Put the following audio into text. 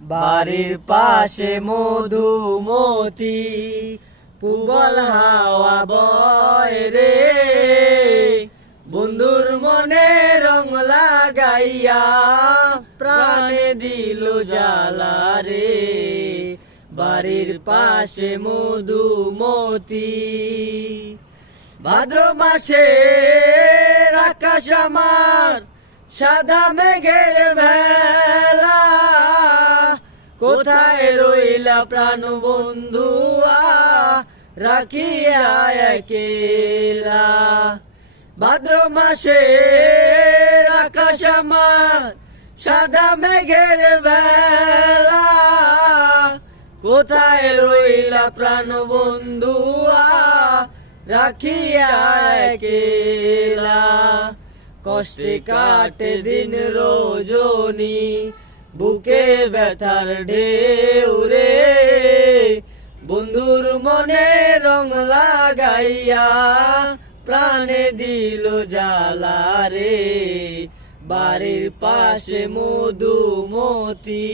বাড়ির পাশে মধুমতি পুবল হাওয়া বয় রে, বন্ধুর মনে রং লাগাইয়া প্রাণে দিল জ্বালা রে। বাড়ির পাশে মধুমতি, ভাদ্র মাসে আকাশ আমার সাদা মেঘের ভেলা, কোথায় রইলা প্রাণ বন্ধুয়া রাখিয়া একেলা। ভাদ্র মাসে আকাশ আমার সাদা মেঘের ভেলা, কোথায় রইলা প্রাণ বন্ধুয়া রাখিয়া একেলা। কষ্টে কাটে দিন রজনী, বুকে ব্যথার ঢেউ রে, বন্ধুর মনে রং লাগাইয়া প্রাণে দিল জ্বালা রে। বাড়ির পাশে মধুমতি।